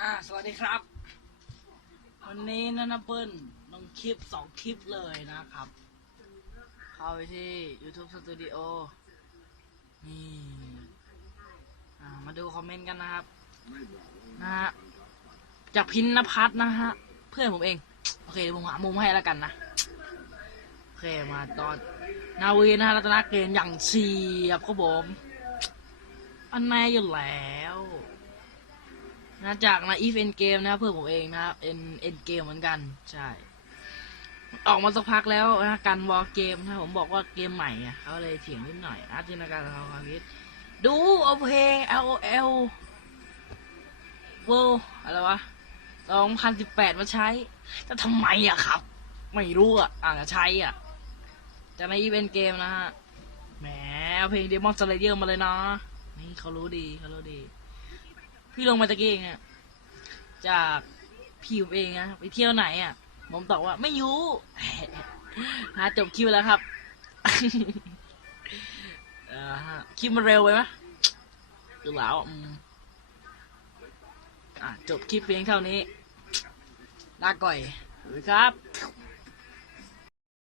อ่าสวัสดีครับ วันนี้นะนะเปิ้ลลงคลิปสองคลิปเลยนะครับ เข้าไปที่ YouTube Studio นี่อ่ามาดูคอมเมนต์กันนะครับ นะฮะ จากพินนพัฒน์นะฮะ เพื่อนผมเอง โอเคเดี๋ยวผมหามุมให้แล้วกันนะ โอเคมาตอน นาวีนะฮะรัตนเกณฑ์อย่างเฉียบครับผม อันแน่อยู่แล้ว นะจากนะอีฟเอ็นเกมนะครับเพื่อนผมเองนะครับเอ็นเอ็นเกมเหมือนกันใช่ ออกมาสักพักแล้วนะการวอลเกมนะผมบอกว่าเกมใหม่เขาเลยเถียงนิดหน่อยอาจินตนาการของเขาความคิดดูเอาเพลง L O L เวลอะไรวะสองพันสิบแปดมาใช้ จะทำไมอะครับ ไม่รู้อะอ่าใช้อะจากในอีเวนเกมนะฮะ แหมเอาเพลง Demon Slayer มาเลยนะ นี่เขารู้ดีเขารู้ดี พี่ลงมาตะกี้เองอะจากพี่ผมเองนะไปเที่ยวไหนอะผมตอบว่าไม่รู้ฮะจบคิวแล้วครับคลิปมันเร็วไปไหมหรือเปล่าอะจบคลิปเพียงเท่านี้ลาก่อยสวัสดีครับ